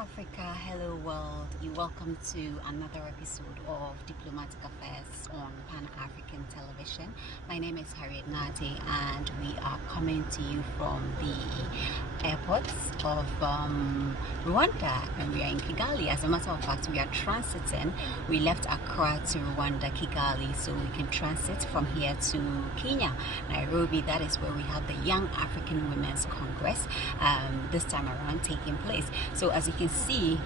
Africa, hello world. You're welcome to another episode of Diplomatic Affairs on Pan-African Television. My name is Harriet Nate and we are coming to you from the airports of Rwanda, and we are in Kigali. As a matter of fact, we are transiting. We left Accra to Rwanda, Kigali, so we can transit from here to Kenya, Nairobi. That is where we have the Young African Women's Congress this time around taking place. So as you can see,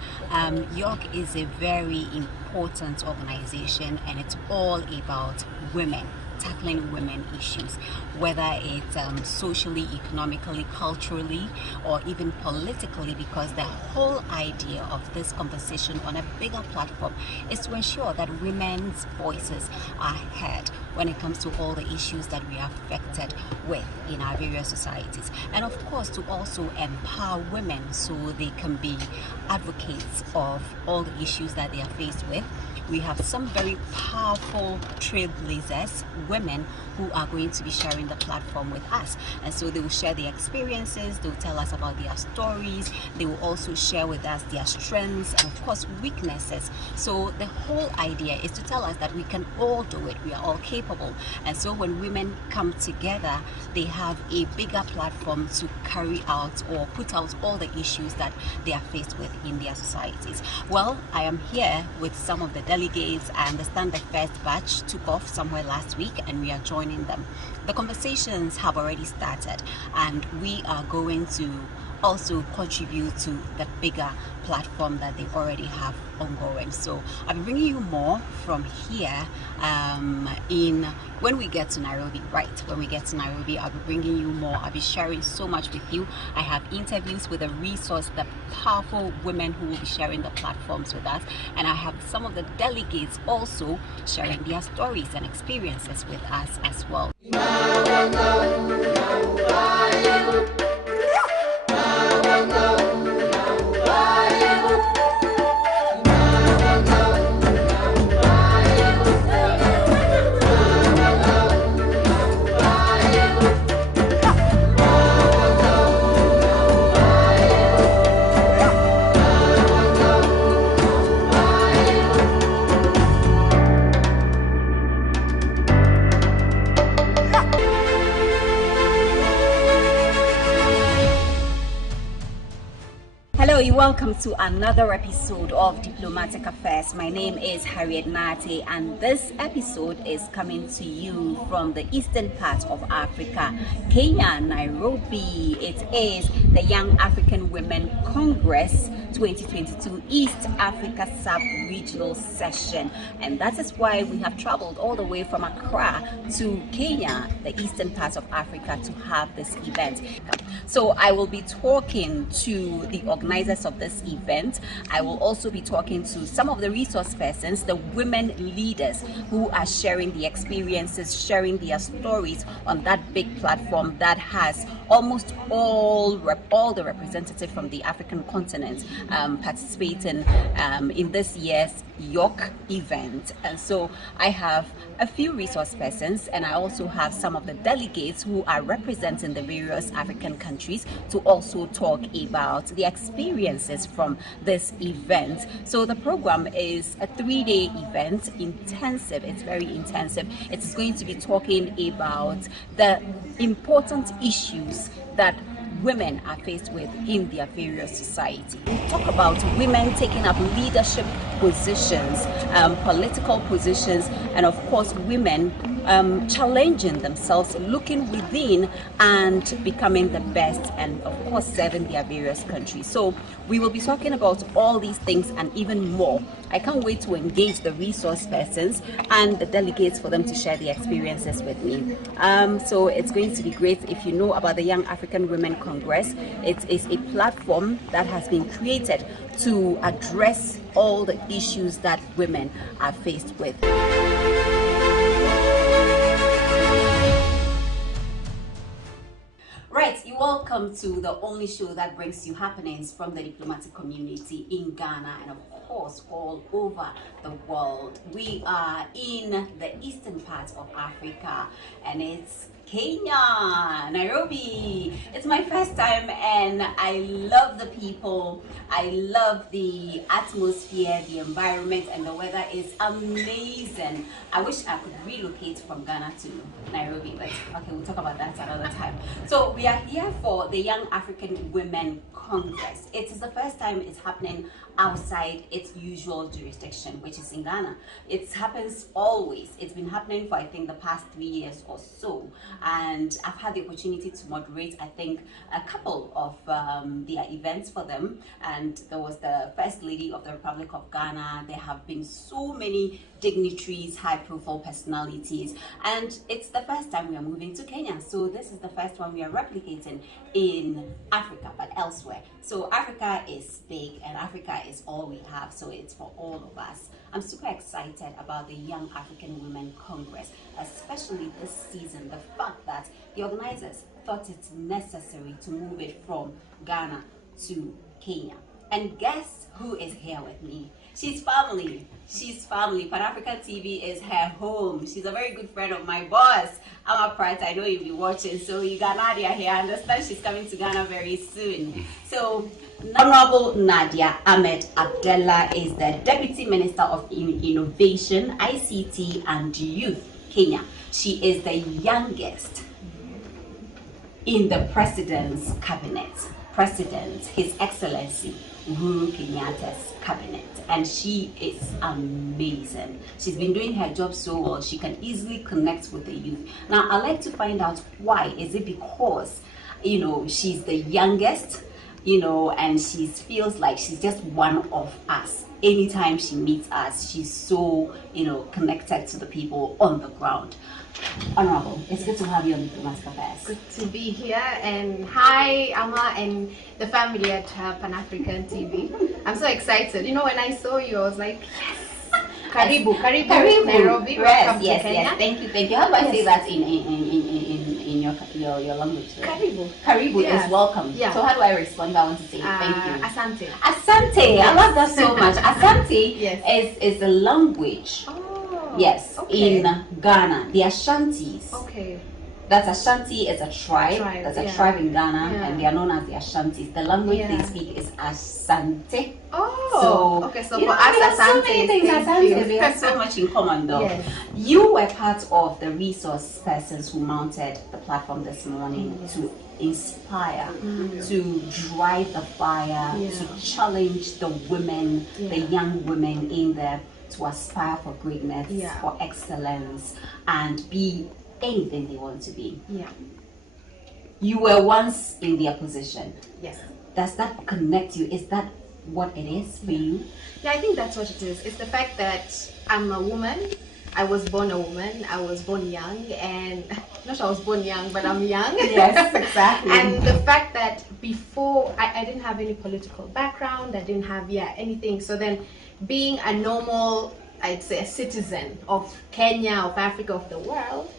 York is a very important organization, and it's all about women, tackling women issues, whether it's socially, economically, culturally, or even politically, because the whole idea of this conversation on a bigger platform is to ensure that women's voices are heard when it comes to all the issues that we are affected with in our various societies, and of course to also empower women so they can be advocates of all the issues that they are faced with. We have some very powerful trailblazers, women, who are going to be sharing the platform with us. And so they will share their experiences, they will tell us about their stories, they will also share with us their strengths and of course weaknesses. So the whole idea is to tell us that we can all do it, we are all capable. And so when women come together, they have a bigger platform to carry out or put out all the issues that they are faced with in their societies. Well, I am here with some of the delegates. I understand the first batch took off somewhere last week and we are joining them. The conversations have already started and we are going to also contribute to the bigger platform that they already have ongoing. So I'll be bringing you more from here when we get to Nairobi. When we get to Nairobi, I'll be bringing you more. I'll be sharing so much with you. I have interviews with the powerful women who will be sharing the platforms with us, and I have some of the delegates also sharing their stories and experiences with us as well. Hello, you're welcome to another episode of Diplomatic Affairs. My name is Harriet Nate and this episode is coming to you from the eastern part of Africa, Kenya, Nairobi. It is the Young African Women Congress 2022 East Africa Sub-Regional Session, and that is why we have traveled all the way from Accra to Kenya, the eastern part of Africa, to have this event. So I will be talking to the organizers of this event. I will also be talking to some of the resource persons, the women leaders who are sharing the experiences, sharing their stories on that big platform that has almost all the representatives from the African continent participating in this year's York event. And so I have a few resource persons and I also have some of the delegates who are representing the various African countries to also talk about the experiences from this event. So the program is a 3-day event, intensive. It's very intensive. It's going to be talking about the important issues that women are faced with in their various society. We talk about women taking up leadership positions, political positions, and of course women challenging themselves, looking within and becoming the best, and of course serving their various countries. So we will be talking about all these things and even more. I can't wait to engage the resource persons and the delegates for them to share their experiences with me. So it's going to be great. If you know about the Young African Women Congress, it is a platform that has been created to address all the issues that women are faced with. Right, you're welcome to the only show that brings you happenings from the diplomatic community in Ghana and of course all over the world. We are in the eastern part of Africa and it's Kenya, Nairobi. It's my first time and I love the people. I love the atmosphere, the environment, and the weather is amazing. I wish I could relocate from Ghana to Nairobi, but okay, we'll talk about that another time. So we are here for the Young African Women Congress. It is the first time it's happening outside its usual jurisdiction, which is in Ghana. It happens always. It's been happening for I think the past 3 years or so, and I've had the opportunity to moderate I think a couple of their events for them, and there was the First Lady of the Republic of Ghana. There have been so many dignitaries, high profile personalities, and it's the first time we are moving to Kenya, so this is the first one we are replicating in Africa, but elsewhere. So Africa is big and Africa is all we have, so it's for all of us. I'm super excited about the Young African Women Congress, especially this season. The fact that the organizers thought it's necessary to move it from Ghana to Kenya. And guess who is here with me? She's family. She's family. Pan-African TV is her home. She's a very good friend of my boss, Ama Pratt. I know you'll be watching. So you got Nadia here. I understand she's coming to Ghana very soon. So Honorable Nadia Ahmed Abdallah is the Deputy Minister of Innovation, ICT and Youth, Kenya. She is the youngest in the President's cabinet. President, His Excellency Uhuru Kenyatta's cabinet, and she is amazing. She's been doing her job so well. She can easily connect with the youth. Now I'd like to find out why. Is it because she's the youngest, and she feels like she's just one of us? Anytime she meets us, she's so connected to the people on the ground. Honorable, it's good to have you on Diplomatic Affairs. Good to be here, and hi Amma and the family at Pan-African TV. I'm so excited. When I saw you, I was like, yes! Karibu, Nairobi. Yes, yes. Thank you. How do I say that in your language? Karibu yes. Is welcome. Yeah. So how do I respond? I want to say thank you. Asante. Asante. I love that so much. Asante Yes. is a language. Yes, okay. In Ghana, the Ashantis. Okay. That's Ashanti is a tribe. That's a tribe in Ghana, and they are known as the Ashantis. The language they speak is Asante. So for us, so many things. Asante. We have so much in common, though. Yes. You were part of the resource persons who mounted the platform this morning to inspire, to drive the fire, to challenge the women, the young women in there, to aspire for greatness, for excellence, and be anything they want to be. You were once in their position. Yes. Does that connect you? Is that what it is for you? Yeah, I think that's what it is. It's the fact that I'm a woman. I was born a woman. I was born young, and not I was born young, but I'm young. Yes, exactly. And the fact that before I didn't have any political background, I didn't have anything. So then, being a normal, I'd say a citizen of Kenya, of Africa, of the world,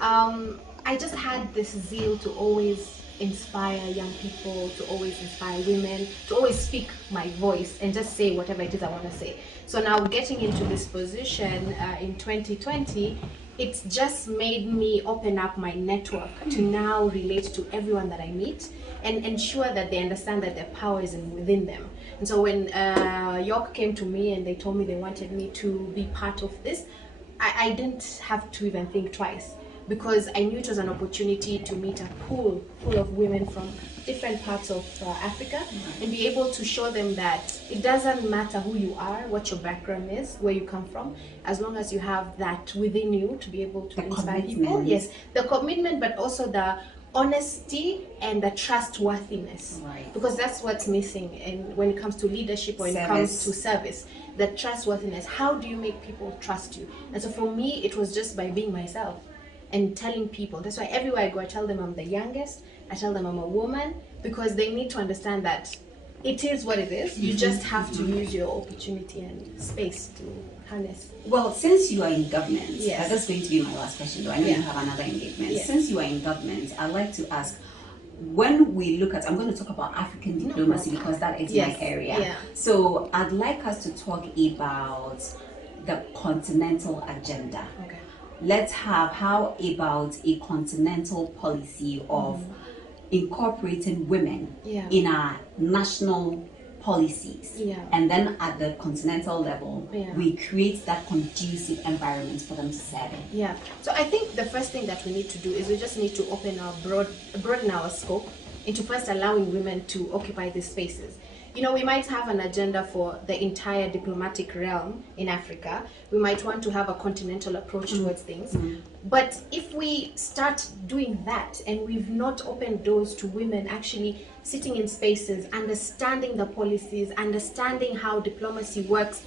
I just had this zeal to always inspire young people, to always inspire women, to always speak my voice and just say whatever it is I want to say. So now getting into this position in 2020, it's just made me open up my network to now relate to everyone that I meet and ensure that they understand that their power is within them. And so when York came to me and they told me they wanted me to be part of this, I didn't have to even think twice, because I knew it was an opportunity to meet a pool full of women from different parts of Africa and be able to show them that it doesn't matter who you are, what your background is, where you come from, as long as you have that within you to be able to inspire people. Yes, the commitment, but also the honesty and the trustworthiness, because that's what's missing. And when it comes to leadership or it comes to service, the trustworthiness, how do you make people trust you? And so for me, it was just by being myself and telling people. That's why everywhere I go, I tell them I'm the youngest, I tell them I'm a woman, because they need to understand that it is what it is. You just have to use your opportunity and space to harness. Well, since you are in government, that's going to be my last question, though I know you have another engagement. Since you are in government, I'd like to ask, when we look at, I'm going to talk about African diplomacy because that is my area. So I'd like us to talk about the continental agenda. how about a continental policy of incorporating women in our national policies, and then at the continental level we create that conducive environment for them to serve in. So I think the first thing that we need to do is we just need to broaden our scope into first allowing women to occupy these spaces. You know, we might have an agenda for the entire diplomatic realm in Africa. We might want to have a continental approach towards things. But if we start doing that and we've not opened doors to women actually sitting in spaces, understanding the policies, understanding how diplomacy works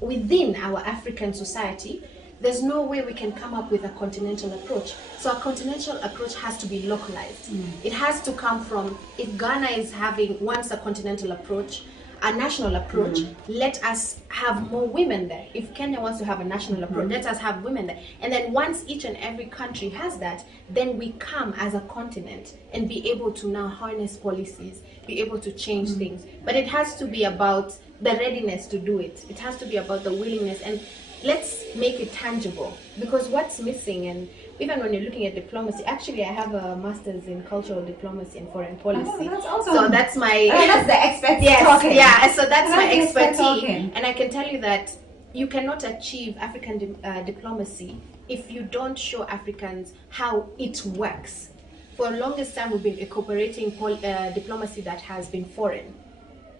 within our African society, there's no way we can come up with a continental approach. So a continental approach has to be localized. It has to come from, if Ghana is wants a continental approach, a national approach, let us have more women there. If Kenya wants to have a national approach, let us have women there. And then once each and every country has that, then we come as a continent and be able to now harness policies, be able to change things. But it has to be about the readiness to do it. It has to be about the willingness, and let's make it tangible, because what's missing, and even when you're looking at diplomacy, actually I have a master's in cultural diplomacy and foreign policy. Oh, that's awesome. So that's my that's the expert talking. So that's my expertise, and I can tell you that you cannot achieve African diplomacy if you don't show Africans how it works. For the longest time we've been incorporating diplomacy that has been foreign,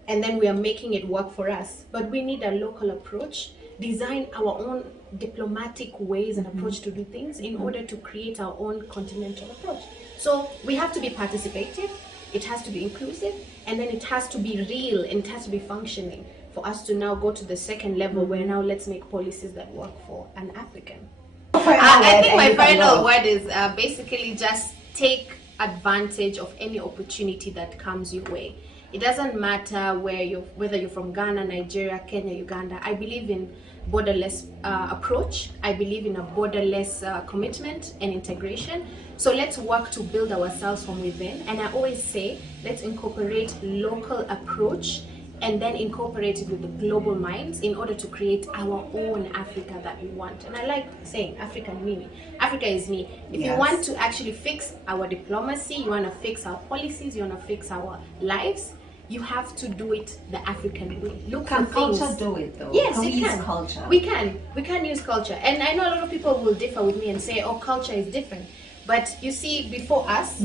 and then we are making it work for us. But we need a local approach, design our own diplomatic ways and approach to do things in order to create our own continental approach. So we have to be participative, it has to be inclusive, and then it has to be real and it has to be functioning for us to now go to the second level where now let's make policies that work for an African. I think my final word is basically just take advantage of any opportunity that comes your way. It doesn't matter whether you're from Ghana, Nigeria, Kenya, Uganda. I believe in borderless approach. I believe in a borderless commitment and integration. So let's work to build ourselves from within. And I always say, let's incorporate local approach and then incorporate it with the global minds in order to create our own Africa that we want. And I like saying African Mimi. Africa is me. If you want to actually fix our diplomacy, you want to fix our policies, you want to fix our lives, you have to do it the African way. Look, can culture do it though? Yes, can it we can. Use culture? We can use culture. And I know a lot of people will differ with me and say, oh, culture is different. But you see, before us,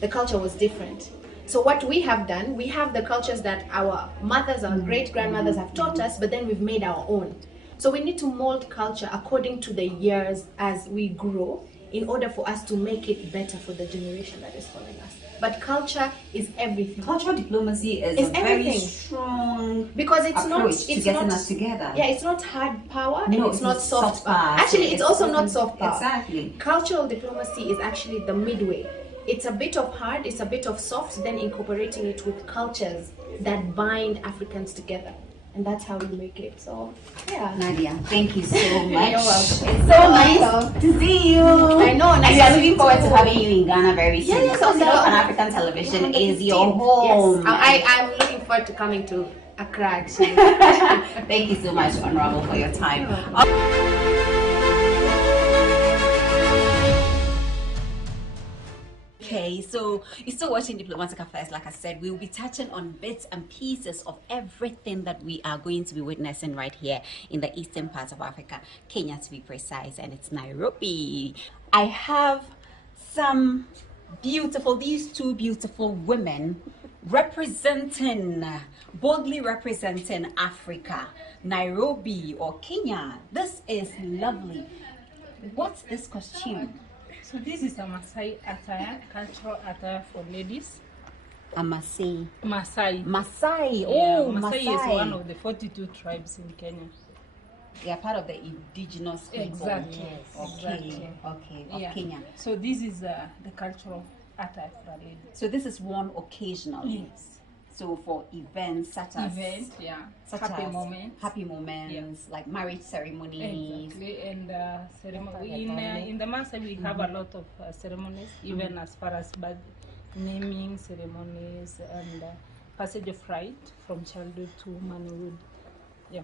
the culture was different. So what we have done, we have the cultures that our mothers, our great-grandmothers have taught us, but then we've made our own. So we need to mold culture according to the years as we grow in order for us to make it better for the generation that is following us. But culture is everything. Cultural diplomacy is a very strong because it's not getting us together. Yeah, it's not hard power and no, it's not soft power. Actually, it's also not soft power. Exactly. Cultural diplomacy is actually the midway. It's a bit of hard, it's a bit of soft, then incorporating it with cultures that bind Africans together. And that's how we make it. So, yeah. Nadia, thank you so much. You're welcome. It's so nice to see you. I know. And we are looking forward to having you in Ghana very soon. Yes, because Pan African Television is your home. Yes. I'm looking forward to coming to Accra, actually. Thank you so much, Honorable, for your time. Okay, so you're still watching Diplomatic Affairs. Like I said, we will be touching on bits and pieces of everything that we are going to be witnessing right here in the eastern part of Africa, Kenya to be precise, and it's Nairobi. I have these two beautiful women boldly representing Africa, Nairobi or Kenya. This is lovely. What's this costume? So this is a Maasai attire, cultural attire for ladies. A Maasai. Maasai. Maasai. Yeah, Oh, Maasai is one of the 42 tribes in Kenya. They are part of the indigenous people. Exactly. Yes. Exactly. Okay. Of Kenya. So this is the cultural attire for a lady. So this is worn occasionally. Yes. So for events such as happy moments, like marriage ceremonies. Exactly, and in the Maasai we have a lot of ceremonies, even as far as naming ceremonies and passage of right from childhood to manhood. Yeah.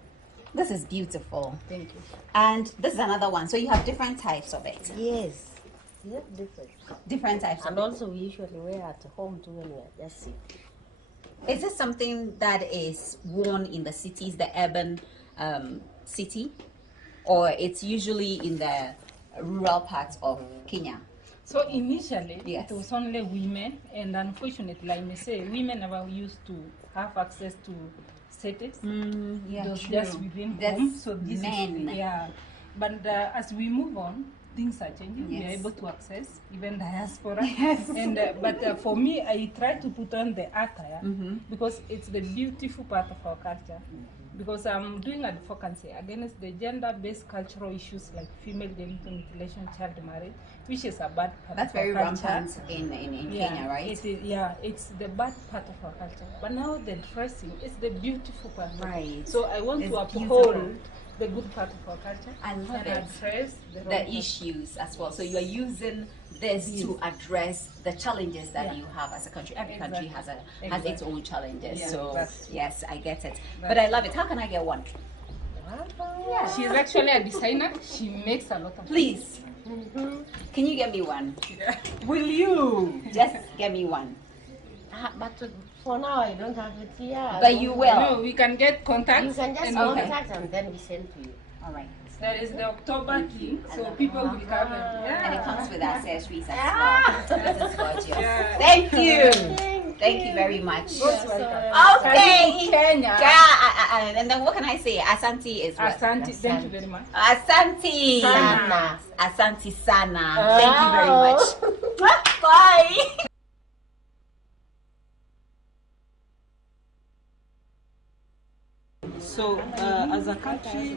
This is beautiful. Thank you. And this is another one. So you have different types of it. Yes. Yeah, Different types. And also we usually wear at home too when we are just sick. Is this something that is worn in the cities, the urban city, or it's usually in the rural parts of Kenya? So initially, Yes. it was only women, and unfortunately, I may say, women never used to have access to cities. Yeah, It was true. just within That's home. So this men. is, yeah. But as we move on, things are changing. We are Yes. able to access even diaspora. Yes. And but for me, I try to put on the attire because it's the beautiful part of our culture. Because I'm doing advocacy against the gender-based cultural issues like female genital mutilation, child marriage, which is a bad part That's of our very culture. rampant in Kenya, right? It is, yeah, it's the bad part of our culture. But now the dressing is the beautiful part. Right. So I want to It's uphold beautiful. the good part of our culture. I love and it. address the wrong The part. issues as well. So you are using this to address the challenges that you have as a country. Every country has has its own challenges. Yeah, so exactly. yes, I get it. But I love it. How can I get one? She's actually a designer. She makes a lot of. Please. Can you get me one? Yeah. Will you? Just get me one. But for now, I don't have it here. But you will. No, we can get contacts. You can just and contact and then we send to you. All right. There is the October thing, so people will come and And it comes with accessories as Ah. well. This is gorgeous. Yeah. Thank you. Thank you very much. welcome. Okay. Kenya. Yeah, and then what can I say? Asante is what? Asante, thank you very much. Asante. Sana. Asante sana. Thank you very much. Oh. Bye. So, as a country,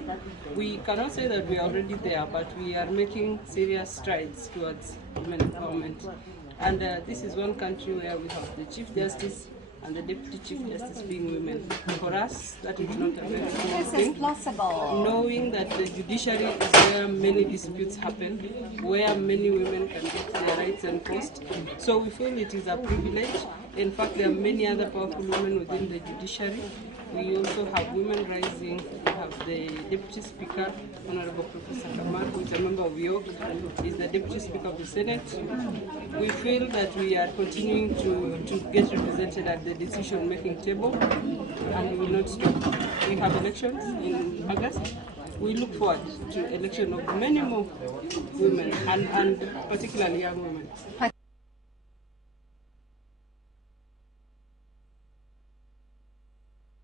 we cannot say that we are already there, but we are making serious strides towards women empowerment. And this is one country where we have the Chief Justice and the Deputy Chief Justice being women. For us, that is not a very small This is thing. possible. Knowing that the judiciary is where many disputes happen, where many women can get their rights enforced. So we feel it is a privilege. In fact, there are many other powerful women within the judiciary. We also have women rising. We have the Deputy Speaker, Honorable Professor Kamar, who is a member of York, is the Deputy Speaker of the Senate. We feel that we are continuing to get represented at the decision-making table, and we will not stop. We have elections in August. We look forward to election of many more women, and particularly young women.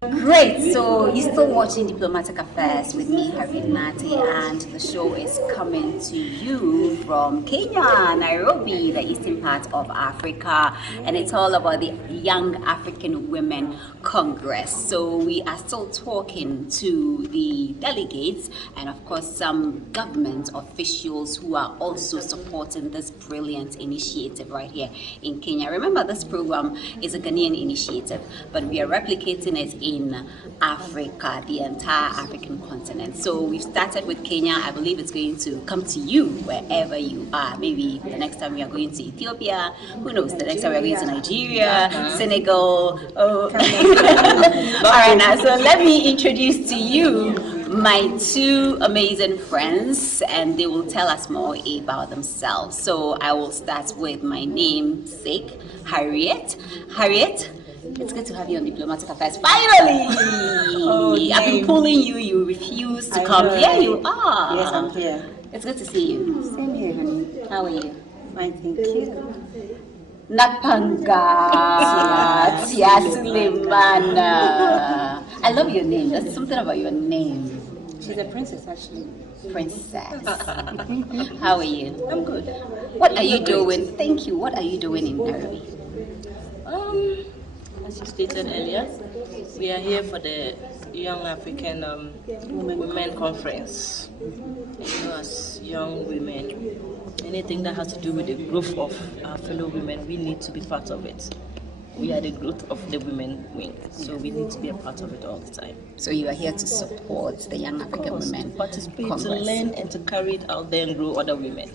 Great. So you're still watching Diplomatic Affairs with me, Harriet Nati, and the show is coming to you from Kenya, Nairobi, the eastern part of Africa, and it's all about the Young African Women Congress. So we are still talking to the delegates and of course some government officials who are also supporting this brilliant initiative right here in Kenya. Remember, this program is a Ghanaian initiative, but we are replicating it in Africa, the entire African continent. So we've started with Kenya. I believe it's going to come to you wherever you are. Maybe the next time we are going to Ethiopia, who knows, the next time we are going to Nigeria, Senegal. Oh. All right, now, so let me introduce to you my two amazing friends, and they will tell us more about themselves. So I will start with my namesake, Harriet. Harriet, it's good to have you on Diplomatic Affairs. Finally! I've been pulling you, you refuse to come. Here you are. Yes, I'm here. It's good to see you. Same here, honey. How are you? Fine, thank you. Napanga Tia Sulemana. I love your name. There's something about your name. She's a princess, actually. Princess. How are you? I'm good. What are you doing? Thank you. What are you doing in Nairobi? As you stated earlier, we are here for the Young African Women Conference. You know, as young women, anything that has to do with the growth of our fellow women, we need to be part of it. We are the growth of the women wing, so we need to be a part of it all the time. So you are here to support the Young African Women To participate, Congress. to learn, and to carry it out there and grow other women.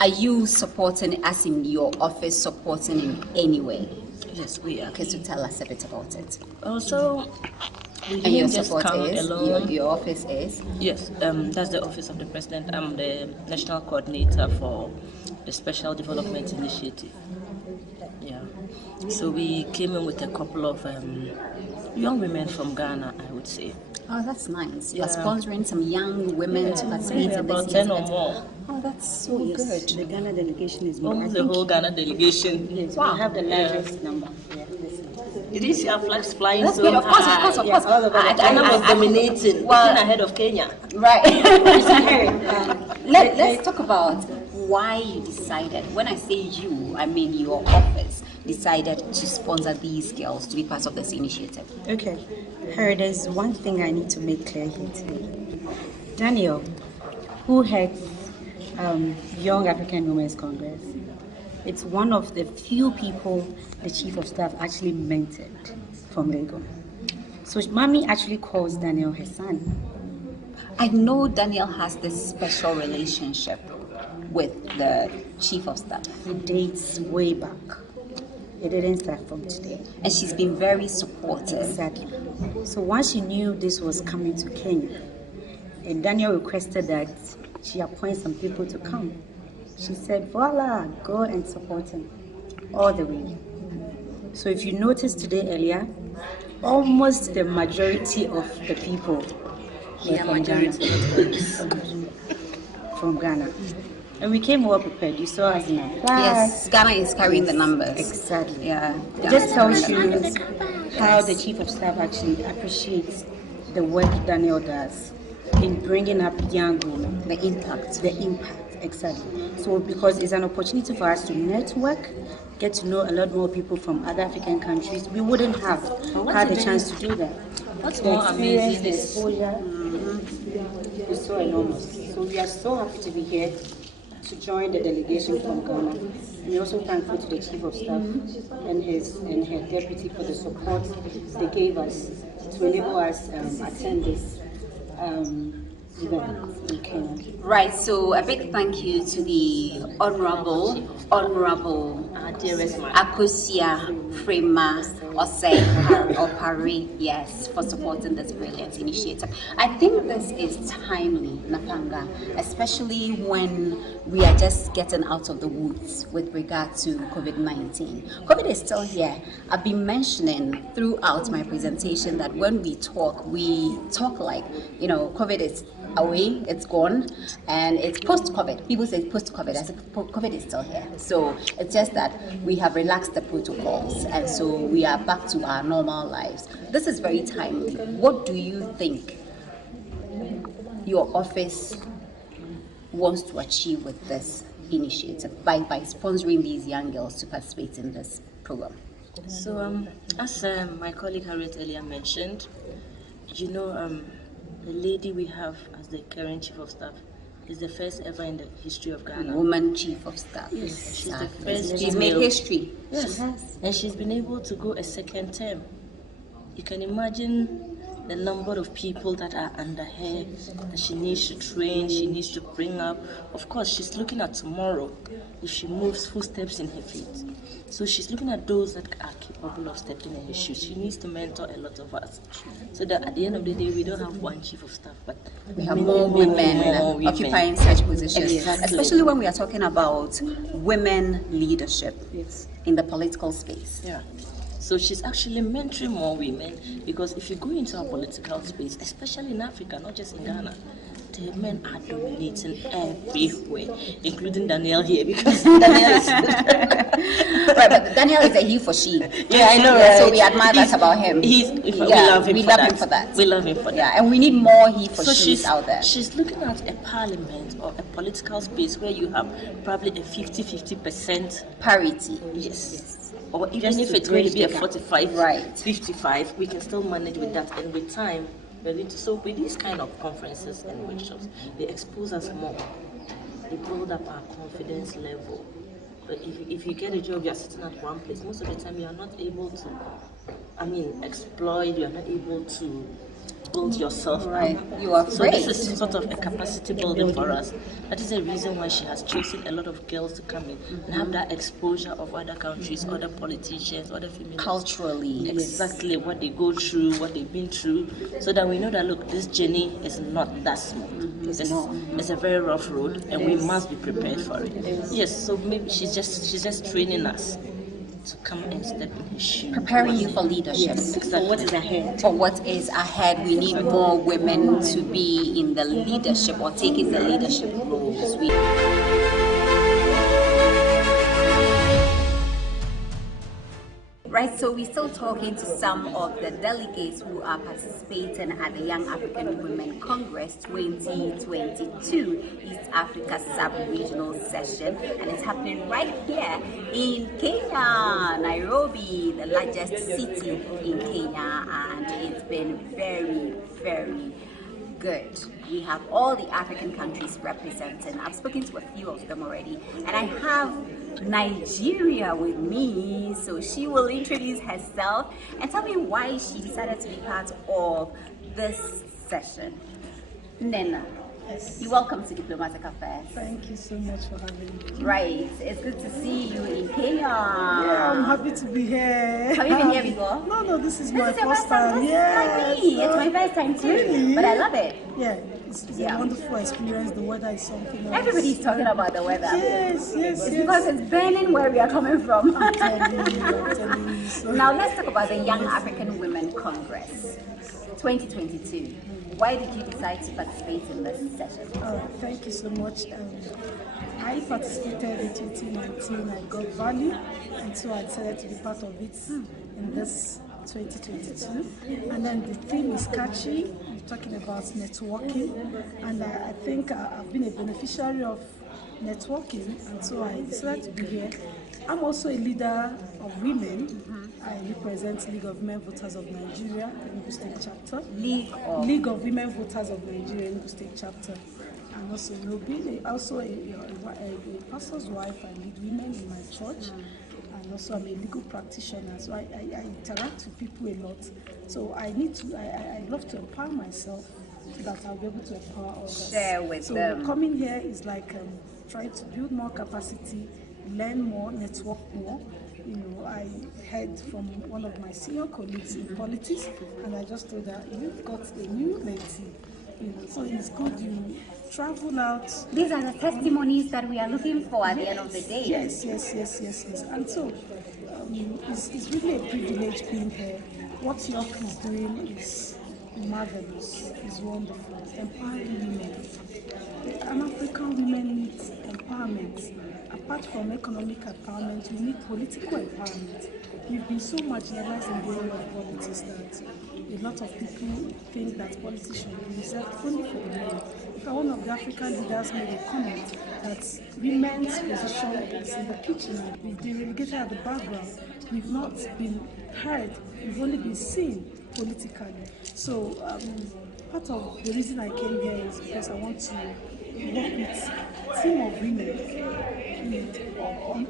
Are you supporting, as in your office, supporting in any way? Yes, we are. Okay, so tell us a bit about it. Also, We And your didn't just support come is, alone. your office is? Yes, that's the Office of the President. I'm the National Coordinator for the Special Development Initiative. Yeah. So we came in with a couple of young women from Ghana, I would say. Oh, that's nice. You're Yeah. sponsoring some young women to participate in About this 10 or event. more. Oh, that's so Yes, good. the Ghana delegation is more. I Almost the think whole Ghana delegation. yes, Wow. we have the largest number. Yeah, this one. Did you see our flags flying That's so good. Of course, high? of course, of course. Ghana was dominating, well, even ahead of Kenya. Right. Let's talk about why you decided. When I say you, I mean your office decided to sponsor these girls to be part of this initiative. Okay, Harry, there's one thing I need to make clear here today. Daniel, who heads Young African Women's Congress, it's one of the few people the Chief of Staff actually mentored from Lagos. So Mommy actually calls Daniel her son. I know Daniel has this special relationship with the Chief of Staff. It dates way back. It didn't start from today. And she's been very supportive. Exactly. So once she knew this was coming to Kenya, and Daniel requested that she appoint some people to come, she said, voila, go and support him all the way. So if you noticed today earlier, almost the majority of the people were from Ghana. From Ghana. And we came well prepared. You saw us in our class. Yes, Ghana is carrying the numbers. Exactly. Yeah. It just tells you how the Chief of Staff actually appreciates the work Daniel does in bringing up young women. The impact. The impact, exactly. So because it's an opportunity for us to network, get to know a lot more people from other African countries, we wouldn't have had the chance to do that. What's The more experience, amazing the is exposure is so enormous. So we are so happy to be here to join the delegation from Ghana. We're also thankful to the Chief of Staff and her deputy for the support they gave us to enable us attend this event in Kenya. Right, so a big thank you to the Honorable our dearest man. Akosia Frema Osei Opari, yes, for supporting this brilliant initiative. I think this is timely, Napanga, especially when we are just getting out of the woods with regard to COVID-19. COVID is still here. I've been mentioning throughout my presentation that when we talk like, COVID is away, it's gone, and it's post-COVID. People say post-COVID, as if COVID is still here. So it's just that we have relaxed the protocols, and so we are back to our normal lives. This is very timely. What do you think your office wants to achieve with this initiative by sponsoring these young girls to participate in this program? So, as my colleague Harriet earlier mentioned, the lady we have as the current Chief of Staff is the first ever in the history of Ghana. Woman Chief of Staff. Yes, she's the first. She's made history. Yes, and she's been able to go a second term. You can imagine the number of people that are under her, that she needs to train, she needs to bring up. Of course, she's looking at tomorrow if she moves full steps in her feet. So she's looking at those that are capable of stepping in her shoes. She needs to mentor a lot of us, so that at the end of the day, we don't have one Chief of Staff, but we have more women occupying such positions, Exactly. especially when we are talking about women leadership Yes. in the political space. Yeah. So she's actually mentoring more women, because if you go into our political space, especially in Africa, not just in Ghana, the men are dominating everywhere, including Daniel here, because Daniel is... Right, but Daniel is a he for she. Yeah, I know, Yeah, right? so we admire that about him. We love him for that. We love him for that. Yeah, and we need more he for So she's out there. she's looking at a parliament or a political space where you have probably a 50-50%. Parity. Yes. Or even Just if to it's going to bridge be a the gap. 45, Right. 55, we can still manage with that. And with time, so with these kind of conferences and workshops, they expose us more. They build up our confidence level. But if you get a job, you're sitting at one place, most of the time you are not able to, exploit, you are not able to build yourself Right. up. You are So afraid. this is sort of a capacity building for us. That is the reason why she has chosen a lot of girls to come in and have that exposure of other countries, other politicians, other feminists. Culturally. Exactly what they go through, what they've been through, so that we know that look, this journey is not that smooth. It's a very rough road, and we must be prepared for it. Yes, so maybe she's just training us to come and step in his shoes. Preparing you for leadership. Exactly. For what is ahead? For what is ahead, we need more women to be in the leadership or taking the leadership roles. Right, so we're still talking to some of the delegates who are participating at the Young African Women Congress 2022 East Africa Sub-Regional Session, and it's happening right here in Kenya, Nairobi, the largest city in Kenya, and it's been very, very good. We have all the African countries representing. I've spoken to a few of them already, and I have Nigeria with me, so she will introduce herself and tell me why she decided to be part of this session. Nena, you're welcome to Diplomatic Affairs. Thank you so much for having me. Right, it's good to see you in Kenya. Yeah, I'm happy to be here. Have you been here before? No, this is This my is your first time. Like Yes. me. It's my first time too, Really? but I love it. Yeah, it's Yeah. a wonderful experience. The weather is something else. Everybody's talking about the weather. Yes. It's because it's burning where we are coming from. I'm telling you. So, Now let's talk about the Young African Women Congress 2022. Why did you decide to participate in this session? all right, thank you so much. I participated in 2019. I got value, and so I decided to be part of it in this 2022. And then the theme is catchy. We're talking about networking, and I think I've been a beneficiary of networking, and so I decided to be here. I'm also a leader of women. I represent League of Women Voters of Nigeria, Enugu State Chapter. League of Women Voters of Nigeria, Enugu State Chapter. And also, being also a pastor's wife, I lead women in my church. And also, I'm a legal practitioner, so I interact with people a lot. So I love to empower myself so that I'll be able to empower others. Share with them. So coming here is like trying to build more capacity, learn more, network more. You know, I heard from one of my senior colleagues in politics, and I just told her, you've got a new lady. You know, so it's good you travel out. These are the testimonies that we are looking for at the end of the day. Yes. And so it's really a privilege being here. What York is doing is marvelous, is wonderful. Empowering women. An African woman needs empowerment. Apart from economic empowerment, we need political empowerment. We've been so marginalized in the area of politics that a lot of people think that politics should be reserved only for women. If one of the African leaders made a comment that women's position is in the kitchen, we've been relegated at the background. We've not been heard, we've only been seen politically. So part of the reason I came here is because I want to work with a team of women,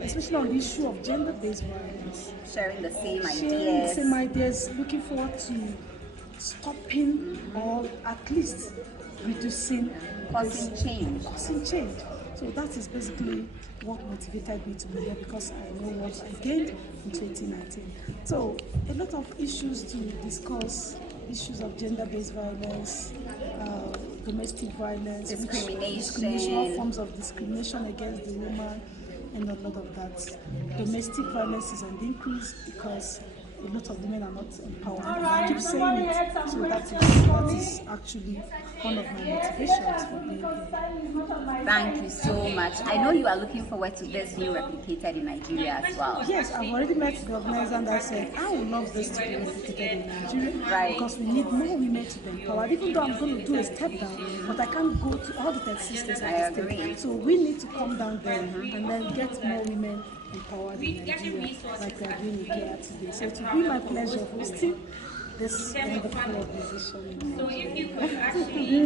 especially on the issue of gender-based violence. Sharing the same Sharing the same ideas, looking forward to stopping or at least reducing Causing change. So that is basically what motivated me to be here, because I know what I gained in 2019. So a lot of issues to discuss, issues of gender-based violence, domestic violence, discrimination, all forms of discrimination against the woman, and a lot of that. Domestic violence is an increase because a lot of women are not empowered. I keep saying it, so that is actually one of my motivations for being here. Thank you so much. I know you are looking forward to this being replicated in Nigeria as well. Yes, I've already met the organizer and I said, I would love this to be replicated in Nigeria, Right. because we need more women to be empowered. Even though I'm going to do a step down, but I can't go to all the 36 states I of the agree. state. So we need to come down there and then get more women empowered in Nigeria, like we are doing in Kenya today. So it will be my pleasure hosting this wonderful organization in Nigeria.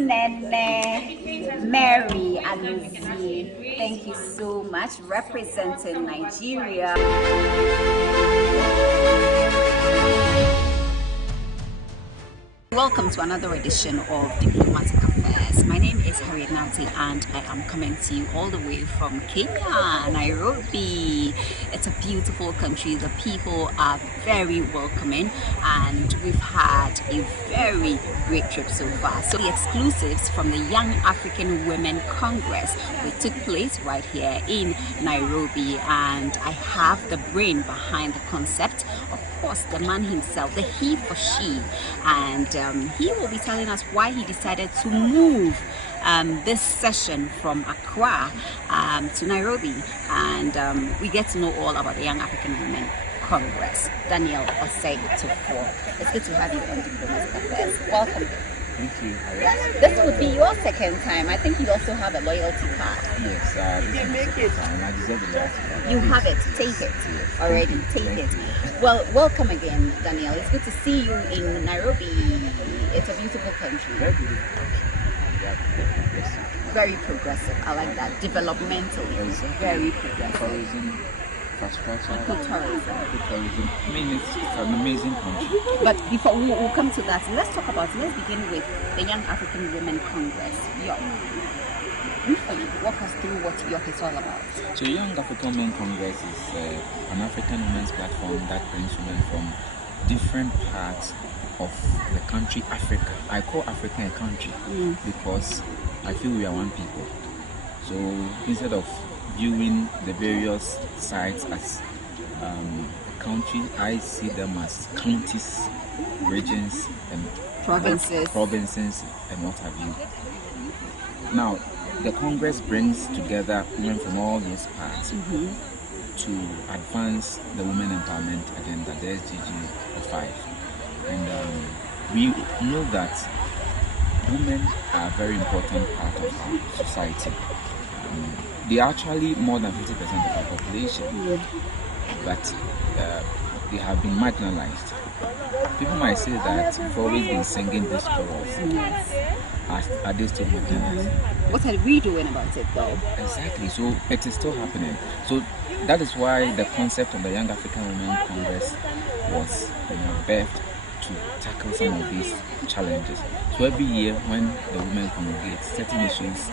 Nene, Mary, Anuzi, thank you so much, representing Nigeria. Welcome welcome to another edition of Diplomatic Affairs. My name is Harriet Nati and I am coming to you all the way from Kenya, Nairobi. It's a beautiful country. The people are very welcoming and we've had a very great trip so far. So the exclusives from the Young African Women Congress, which took place right here in Nairobi, and I have the brain behind the concept, of course, the man himself, the he for she, and he will be telling us why he decided to move this session from Accra to Nairobi, and we get to know all about the Young African Women Congress. Daniel Osei Tofo, it's good to have you on Diplomatic Affairs. Welcome. Thank you, Harriet. This would be your second time. I think you also have a loyalty card. Yes, this is my second time, and I deserve the loyalty card. You have it. Take it. Yes. Already. Take it. Well, welcome again, Daniel. It's good to see you in Nairobi. It's a beautiful country. Very beautiful country. Yeah, progressive. Very progressive. I like that. Developmentally. Exactly. Very progressive. Tourism, infrastructure, Ecotourism. ecotourism. I mean, it's an amazing country. But before we'll come to that, let's begin with the Young African Women Congress. Briefly, walk us through what YOC is all about. So, Young African Women Congress is an African women's platform that brings women from different parts of the country, Africa. I call Africa a country because I feel we are one people. So, instead of viewing the various sites as a country, I see them as counties, regions, and provinces, and what have you. Now, the Congress brings together women from all those parts to advance the women empowerment agenda, the SDG 5. And we know that women are a very important part of our society. They are actually more than 50% of our population, but they have been marginalized. People might say that we've always been singing this chorus. Are they still marginalized? What are we doing about it though? Exactly, so it is still happening. So that is why the concept of the Young African Women Congress was birthed to tackle some of these challenges. So every year when the women congregate, certain issues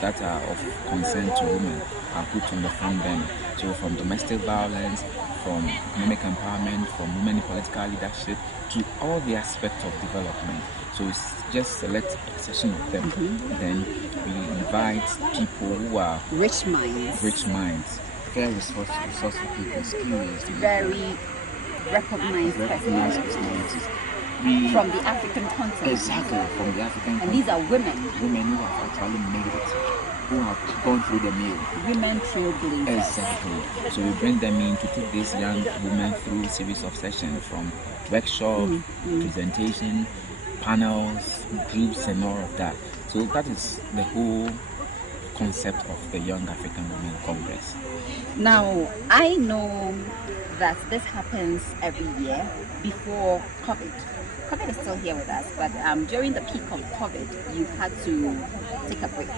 that are of concern to women are put on the front burner. So from domestic violence, from economic empowerment, from women in political leadership, to all the aspects of development. So it's just select a section of them. Then we invite people who are rich minds, very resourceful people, skills, very recognized personalities. From the African continent. Exactly, from the African continent. And these are women. Women who have actually made it, who have gone through the mill. Women trailblazers. Exactly. So we bring them in to take these young women through a series of sessions, from workshop, presentation, panels, groups, and all of that. So that is the whole concept of the Young African Women Congress. Now, I know that this happens every year before COVID. COVID is still here with us, but during the peak of COVID, you had to take a break.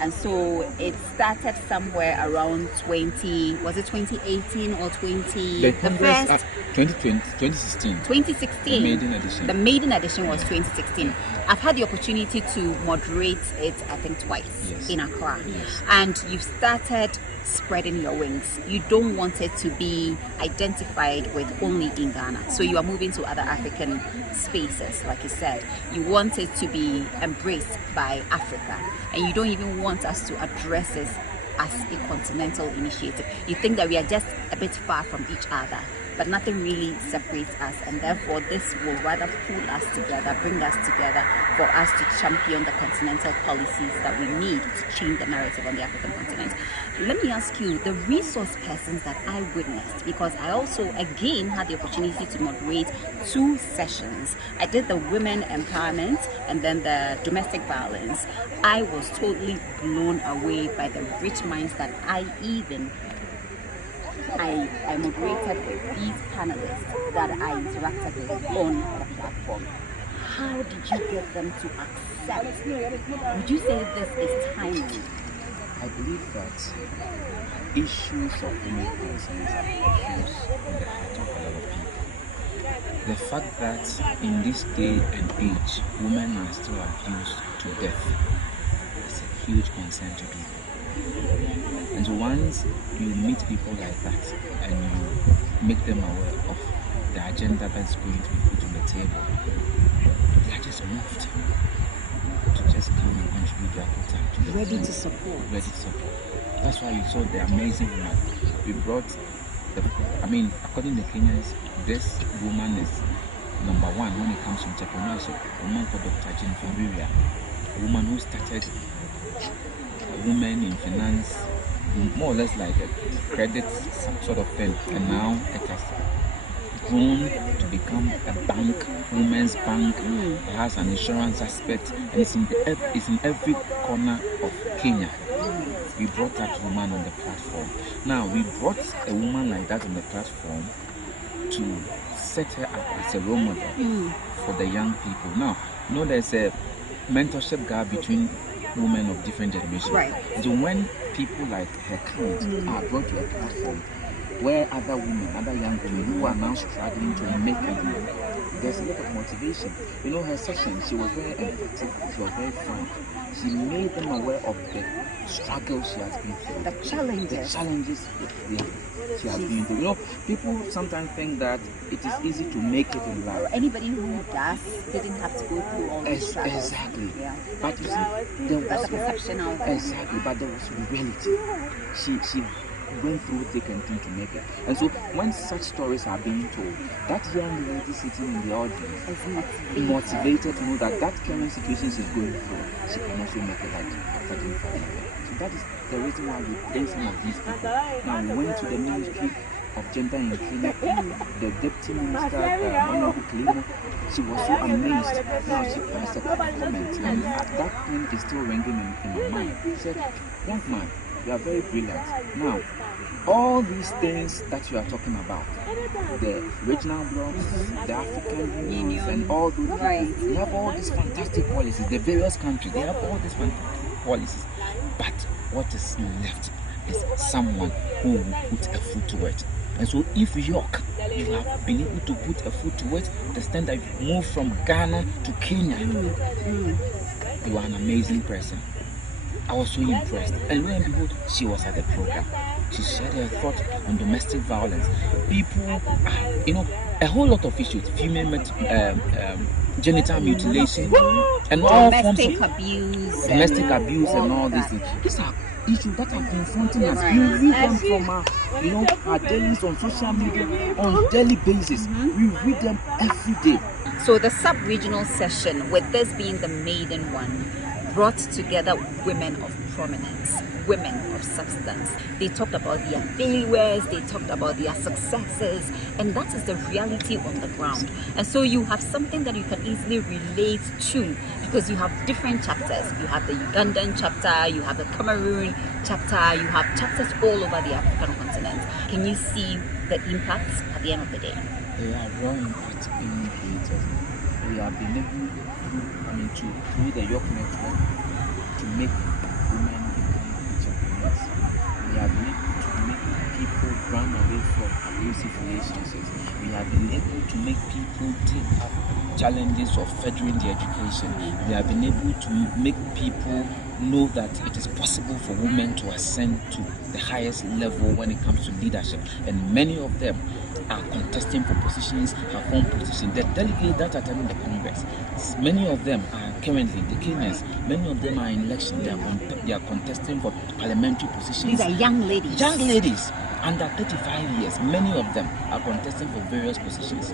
And so it started somewhere around 2018 or 20? The first 2016. 2016. The maiden edition. The maiden edition was 2016. I've had the opportunity to moderate it, I think, twice in Accra. Yes. And you've started spreading your wings. You don't want it to be identified with only in Ghana. So you are moving to other African spaces, like you said. You want it to be embraced by Africa. And you don't even want us to address this as a continental initiative. You think that we are just a bit far from each other, but nothing really separates us, and therefore this will rather pull us together, bring us together for us to champion the continental policies that we need to change the narrative on the African continent. Let me ask you, the resource persons that I witnessed, because I also again had the opportunity to moderate 2 sessions. I did the women empowerment and then the domestic violence. I was totally blown away by the rich minds that I moderated with these panelists that I interacted with on the platform. How did you get them to accept? Would you say this is timely? I believe that issues of women concerns are issues in the heart of a lot of people. the fact that in this day and age, women are still abused to death is a huge concern to people. And so once you meet people like that and you make them aware of the agenda that's going to be put on the table, they are just moved to just come and contribute their quota to the Ready to support. Ready to support. That's why you saw the amazing woman. We brought according to Kenyans, this woman is number one when it comes to entrepreneurship. A woman called Dr. Jane Fabiria, a woman who started a woman in finance, more or less like a credit sort of thing, and now it has grown to become a bank, women's bank. It has an insurance aspect, and it's in every corner of Kenya. We brought that woman on the platform. Now we brought a woman like that on the platform to set her up as a role model for the young people. Now, there's a mentorship gap between women of different generations. Right. So when people like her kind are brought to a platform where other women, other young women who are now struggling to make it, there's a lot of motivation. Her session, she was very empathic, she was very frank. She made them aware of the struggles she has been through. The challenges she has been through. People sometimes think that it is easy to make it in life. Anybody who does didn't have to go through all these struggles. Exactly. Yeah. But you see, there was perception out there. Exactly, but there was reality. She went through thick and thin to make it. And so when such stories are being told, that young lady sitting in the audience is motivated to know that current situation she's going through, she can also make it like after doing fine. So that is the reason why we bring some of these people. Now we went to the Ministry of Gender and Cleaning, the Deputy Minister, Honorable Cleaner. She was so amazed. Now she passed a comment, and that thing is still ringing in my mind. She said, "Young man, you are very brilliant. Now, all these things that you are talking about, the regional blocks, the African Union, and all those, they have all these fantastic policies. The various countries, they have all these fantastic policies. But what is left is someone who will put a foot to it. And so if York, you have been able to put a foot to it, the stand that you moved from Ghana to Kenya, you are an amazing person." I was so impressed. And when people, she was at the program, she shared her thoughts on domestic violence. People, a whole lot of issues, female genital mutilation, and all forms of domestic abuse and all these things. These are issues that are confronting us. We read them from our dailies on social media on daily basis. We read them every day. So the sub-regional session, with this being the maiden one, brought together women of prominence, women of substance. They talked about their failures, they talked about their successes, and that is the reality on the ground. And so you have something that you can easily relate to, because you have different chapters. You have the Ugandan chapter, you have the Cameroon chapter, you have chapters all over the African continent. Can you see the impacts at the end of the day? They are raw impact being created. We have been able through the York Network to make women become entrepreneurs. We have been able to make people run away from abusive relationships. We have been able to make people take up challenges of furthering their education. We have been able to make people know that it is possible for women to ascend to the highest level when it comes to leadership. And many of them are contesting for positions, have won positions. The delegates that attended the Congress, many of them are currently the Kenyans. Many of them are in election. They are contesting for parliamentary positions. These are young ladies. Young ladies under 35 years. Many of them are contesting for various positions.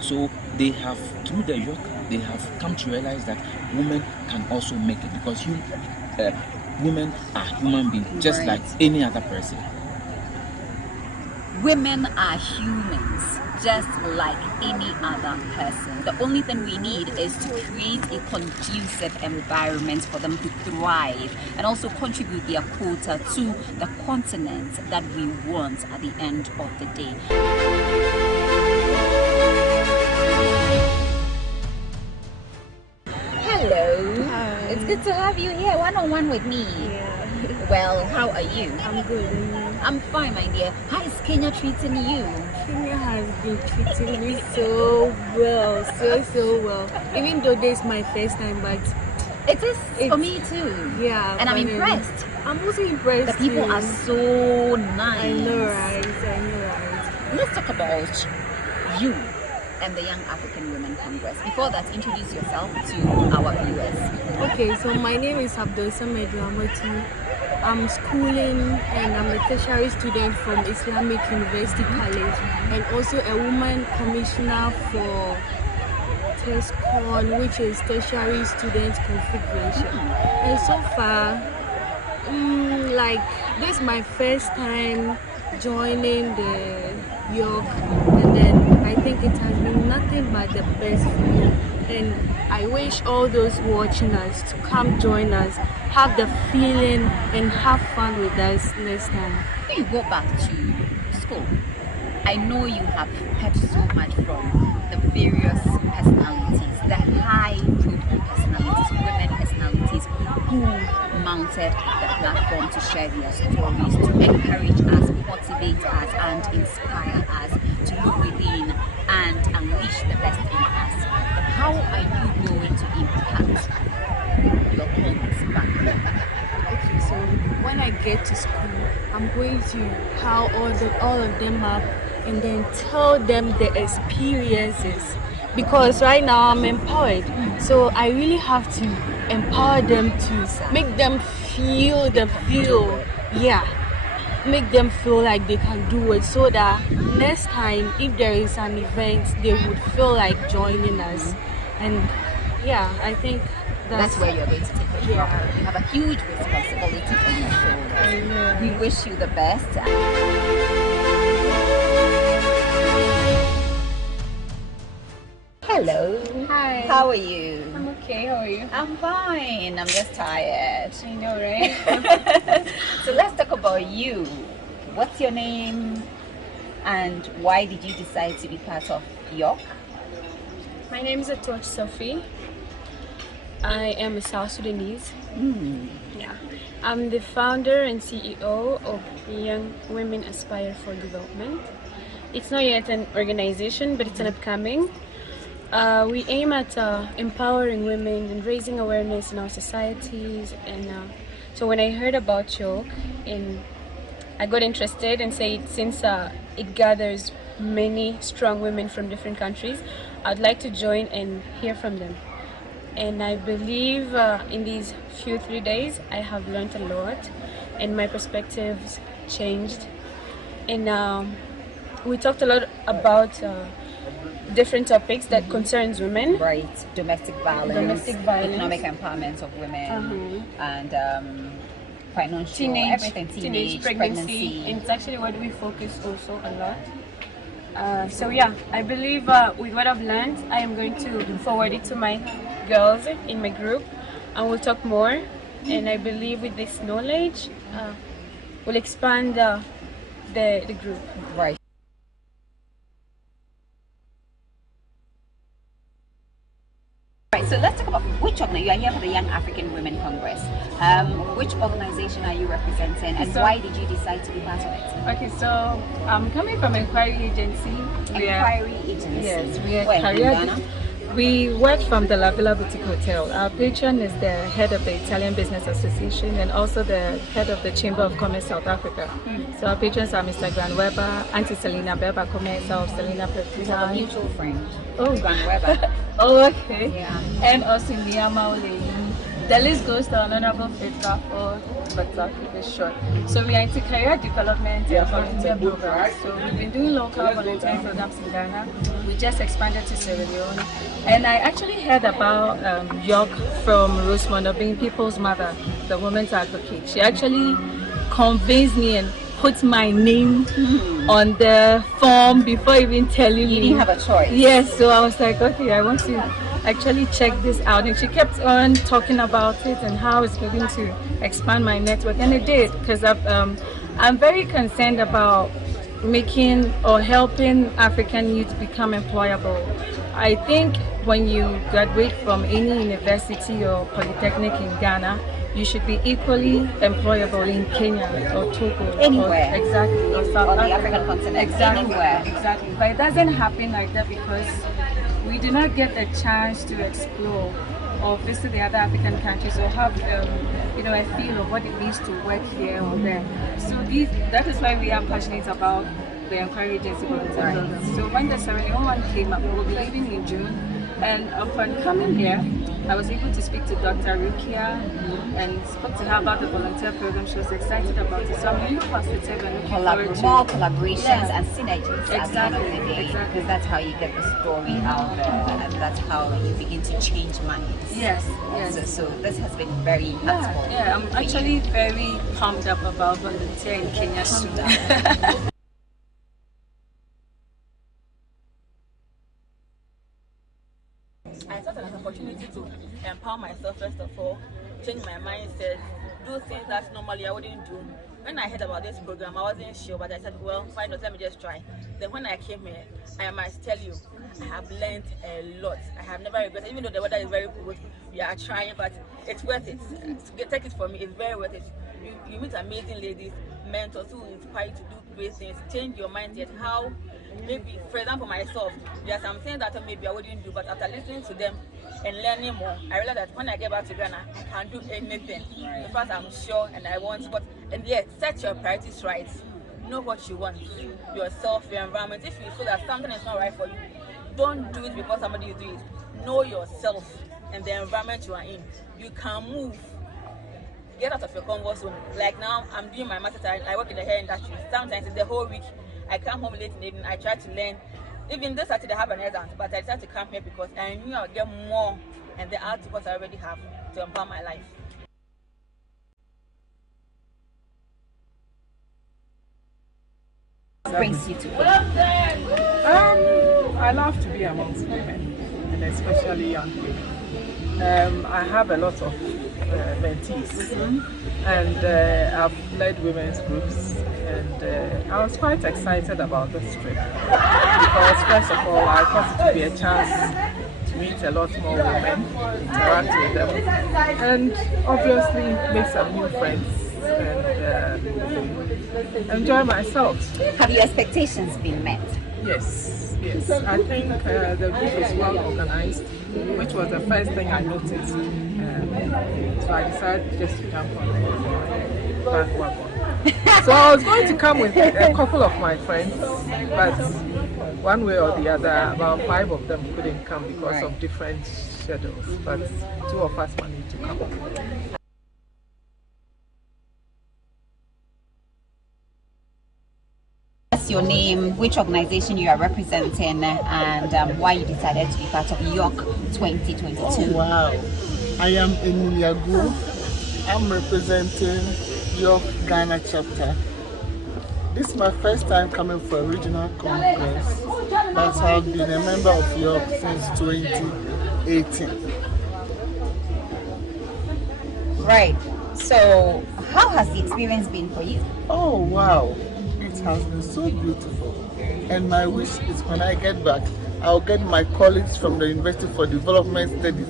So they have, through the York, they have come to realize that women can also make it, because women are human beings, just like any other person. Women are humans, just like any other person. The only thing we need is to create a conducive environment for them to thrive and also contribute their quota to the continent that we want at the end of the day. Hello. Hi. It's good to have you here one-on-one with me. Yeah. Well, how are you? I'm good. And you? I'm fine, my dear. How is Kenya treating you? Kenya has been treating me so well, so well. Even though this is my first time, but it's for me too. Yeah, and I'm impressed. I'm also impressed. The people too. are so nice. I know, right? Let's talk about you and the Young African Women Congress. Before that, introduce yourself to our viewers. Okay, so my name is Abdul Samedu Amatu. I'm schooling and I'm a tertiary student from Islamic University College and also a woman commissioner for TESCON, which is Tertiary Student Confederation. And so far, like this is my first time joining the York, and then I think it has been nothing but the best for me. And I wish all those watching us to come join us, have the feeling and have fun with us next time. When you go back to school, I know you have heard so much from the various personalities, the high-profile personalities, women personalities who mounted the platform to share their stories, to encourage us, motivate us, and inspire us to look within and unleash the best in us. How are you going to impact your colleagues back home? Okay, so when I get to school, I'm going to call all of them up and then tell them the experiences, because right now I'm empowered, so I really have to empower them to make them feel the feel, make them feel like they can do it, so that next time if there is an event they would feel like joining us. And I think that's where you're going to take it from. You have a huge responsibility on your shoulders. We wish you the best. Hello. Hi. How are you? I'm okay. How are you? I'm fine. I'm just tired. I know, right? So let's talk about you. What's your name and why did you decide to be part of York? My name is Atoch Sophie. I am a South Sudanese. Yeah. I'm the founder and CEO of Young Women Aspire for Development. It's not yet an organization, but it's an upcoming. We aim at empowering women and raising awareness in our societies. And so when I heard about York, I got interested and said, since it gathers many strong women from different countries, I'd like to join and hear from them. And I believe in these few 3 days, I have learned a lot and my perspectives changed. And we talked a lot about different topics that concerns women. Right, domestic violence, economic empowerment of women, and financial, everything, teenage pregnancy. And it's actually what we focus also a lot. So I believe with what I've learned, I am going to forward it to my girls in my group and we'll talk more. And I believe with this knowledge, we'll expand the group. Right. Right, so let's talk about which organization. You are here for the Young African Women Congress. Which organization are you representing and why did you decide to be part of it? Okay, so I'm coming from Inquiry Agency. Inquiry Agency? Yes, we are Where, in Ghana? We work from the La Villa Boutique Hotel. Our patron is the head of the Italian Business Association and also the head of the Chamber of Commerce South Africa. So our patrons are Mr. Gran Weber, Auntie Selena Beba Commerce of Selena Perfume. We have a mutual friend. Oh, Gran Weber. Oh, okay. Yeah. And also Liama Ole. The list goes to Honorable Faith Rafford, but I'll keep it short. So we are into career development and volunteer programs. So we've been doing local volunteer programs in Ghana. We just expanded to Sierra Leone. And I actually heard about York from Rosemond being People's Mother, the women's advocate. She actually convinced me and put my name on the form before even telling me. You didn't have a choice. Yes, so I was like, okay, I want to actually check this out. And she kept on talking about it and how it's going to expand my network, and it did, because I'm very concerned about making or helping African youth become employable. I think when you graduate from any university or polytechnic in Ghana, you should be equally employable in Kenya or Togo. Anywhere. Exactly. Or South on the Africa. African continent. Exactly. Anywhere. Exactly. But it doesn't happen like that because we do not get the chance to explore or visit the other African countries or have a feel of what it means to work here or there. So that is why we are passionate about the Inquiry Agency volunteer program. So when the ceremony one came up, we will be leaving in June, and upon coming here, I was able to speak to Dr. Rukia and spoke to her about the volunteer program. She was excited about it. So I'm really positive and looking forward to More collaborations and synergies. Exactly. Because that's how you get the story out there, and that's how you begin to change minds. Yes. So this has been very impactful. Yeah, I'm actually very pumped up about volunteer in Kenya soon. I thought it was an opportunity to empower myself first of all, change my mindset, do things that normally I wouldn't do. When I heard about this program, I wasn't sure, but I said, well, why not? Let me just try. Then when I came here, I must tell you, I have learned a lot. I have never regretted, even though the weather is very good, we are trying, but it's worth it. Take it from me, it's very worth it. You meet amazing ladies, mentors who inspire you to do great things, change your mindset, how maybe, for example, myself, there are some things that maybe I wouldn't do, but after listening to them and learning more, I realized that when I get back to Ghana, I can do anything. In fact, I'm sure and I want, and yet, set your priorities right. Know what you want, yourself, your environment. If you feel that something is not right for you, don't do it because somebody is doing it. Know yourself and the environment you are in. You can move. Get out of your comfort zone. Like now, I'm doing my master's. I work in the hair industry. Sometimes it's the whole week. I come home late in the evening. I try to learn. Even this Saturday I have an exam, but I decided to come here because I knew I'll get more and the art what I already have to empower my life. What brings you to Kenya? I love to be amongst women, and especially young women. I have a lot of mentees, and I've led women's groups, and I was quite excited about this trip because, first of all, I thought it would be a chance to meet a lot more women, interact with them, and obviously make some new friends and enjoy myself. Have your expectations been met? Yes. I think the group is well organized, which was the first thing I noticed. So I decided just to jump on the bandwagon. So I was going to come with a couple of my friends, but one way or the other, about 5 of them couldn't come because of different schedules, but 2 of us managed to come. Your name, which organization you are representing, and why you decided to be part of York 2022. Oh, wow. I am Emilia Gu. I'm representing York Ghana chapter. This is my first time coming for a regional congress, but I've been a member of York since 2018. Right. So, how has the experience been for you? Oh, wow. It has been so beautiful, and my wish is when I get back, I'll get my colleagues from the University for Development Studies,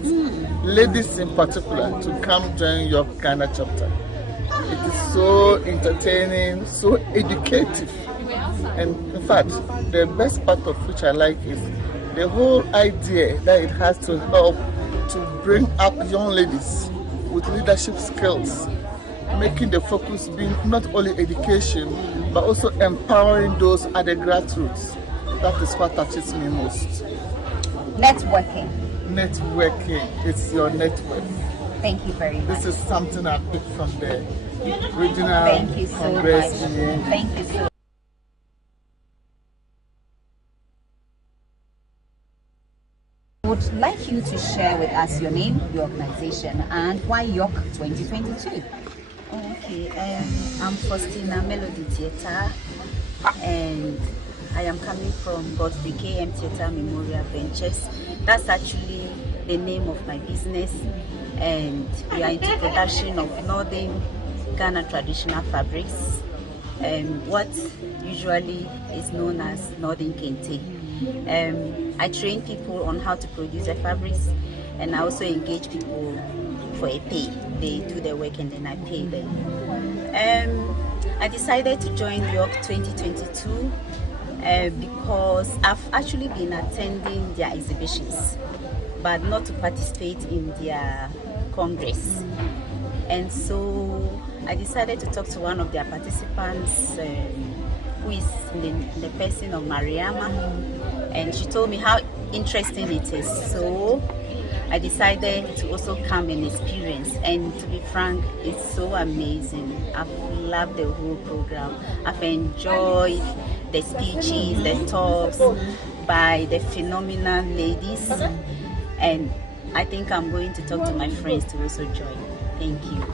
ladies in particular, to come join your Ghana chapter. It is so entertaining, so educative, and in fact, the best part of which I like is the whole idea that it has to help to bring up young ladies with leadership skills, making the focus being not only education, but also empowering those at the grassroots. That is what touches me most. Networking. Networking. It's your network. Thank you very much. This is something I picked from the regional Thank you so congress. much. Thank you so much. I would like you to share with us your name, your organization, and why York 2022. Okay, I'm Faustina Melody Theatre, and I am coming from Godfrey KM Theatre Memorial Ventures. That's actually the name of my business, and we are into production of Northern Ghana traditional fabrics, what usually is known as Northern Kente. I train people on how to produce the fabrics, and I also engage people for a pay. They do the work and then I pay them. I decided to join York 2022 because I've actually been attending their exhibitions, but not to participate in their congress. And so I decided to talk to one of their participants, who is the person of Mariama, and she told me how interesting it is. So I decided to also come and experience, and to be frank, it's so amazing. I've loved the whole program. I've enjoyed the speeches, the talks by the phenomenal ladies, and I think I'm going to talk to my friends to also join. Thank you.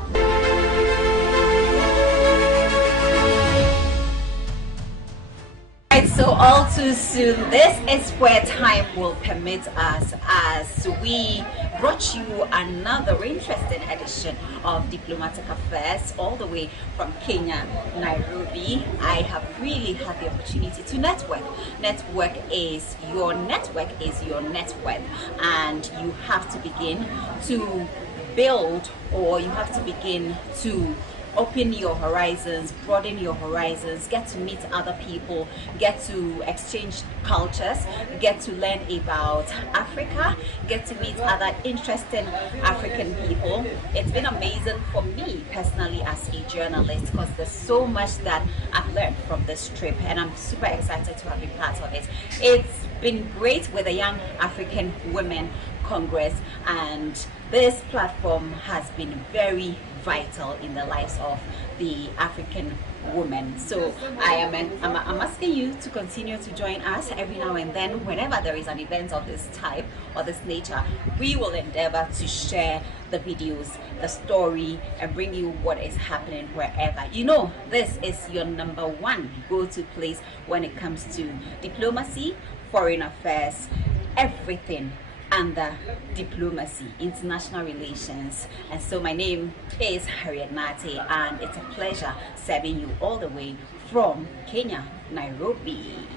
So all too soon, this is where time will permit us, as we brought you another interesting edition of Diplomatic Affairs all the way from Kenya, Nairobi. I have really had the opportunity to network. Network is your net worth, and you have to begin to build, or you have to begin to open your horizons, broaden your horizons, get to meet other people, get to exchange cultures, get to learn about Africa, get to meet other interesting African people. It's been amazing for me personally as a journalist, because there's so much that I've learned from this trip, and I'm super excited to have been part of it. It's been great with the Young African Women Congress, and this platform has been very vital in the lives of the African women. So I'm asking you to continue to join us every now and then. Whenever there is an event of this type or this nature, we will endeavor to share the videos, the story, and bring you what is happening wherever. You know, this is your number one go-to place when it comes to diplomacy, foreign affairs, everything under diplomacy, international relations. And so my name is Harriet Mate, and it's a pleasure serving you all the way from Kenya, Nairobi.